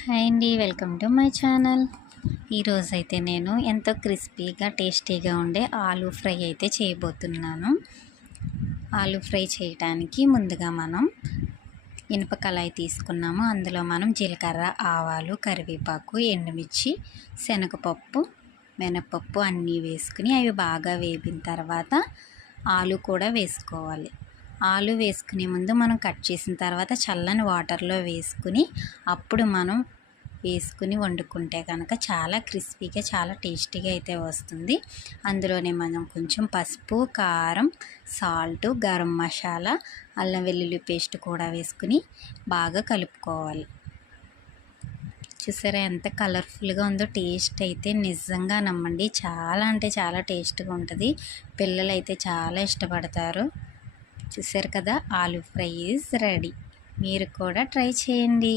Hi అండి, welcome to my channel. ఈరోజైతే నేను ఎంతో క్రిస్పీగా టేస్టీగా ఉండే ఆలూ ఫ్రై అయితే చేయబోతున్నాను. ఆలూ ఫ్రై చేయడానికి ముందుగా మనం ఇనుప కళాయి తీసుకున్నాము. అందులో మనం జీలకర్ర, ఆవాలు, కరివేపాకు, ఎండుమిర్చి, శనగపప్పు, మినపప్పు అన్నీ వేసుకుని అవి బాగా వేపిన తర్వాత ఆలు కూడా వేసుకోవాలి. ఆలు వేసుకునే ముందు మనం కట్ చేసిన తర్వాత చల్లని వాటర్లో వేసుకుని అప్పుడు మనం వేసుకుని వండుకుంటే కనుక చాలా క్రిస్పీగా చాలా టేస్టీగా అయితే వస్తుంది. అందులోనే మనం కొంచెం పసుపు, కారం, సాల్ట్, గరం మసాలా, అల్లం వెల్లుల్లి పేస్ట్ కూడా వేసుకుని బాగా కలుపుకోవాలి. చూసారా ఎంత కలర్ఫుల్గా ఉందో. టేస్ట్ అయితే నిజంగా నమ్మండి చాలా అంటే చాలా టేస్ట్గా ఉంటుంది. పిల్లలు అయితే చాలా ఇష్టపడతారు. చూసారు కదా, ఆలూ ఫ్రై ఈజ్ రెడీ. మీరు కూడా ట్రై చేయండి.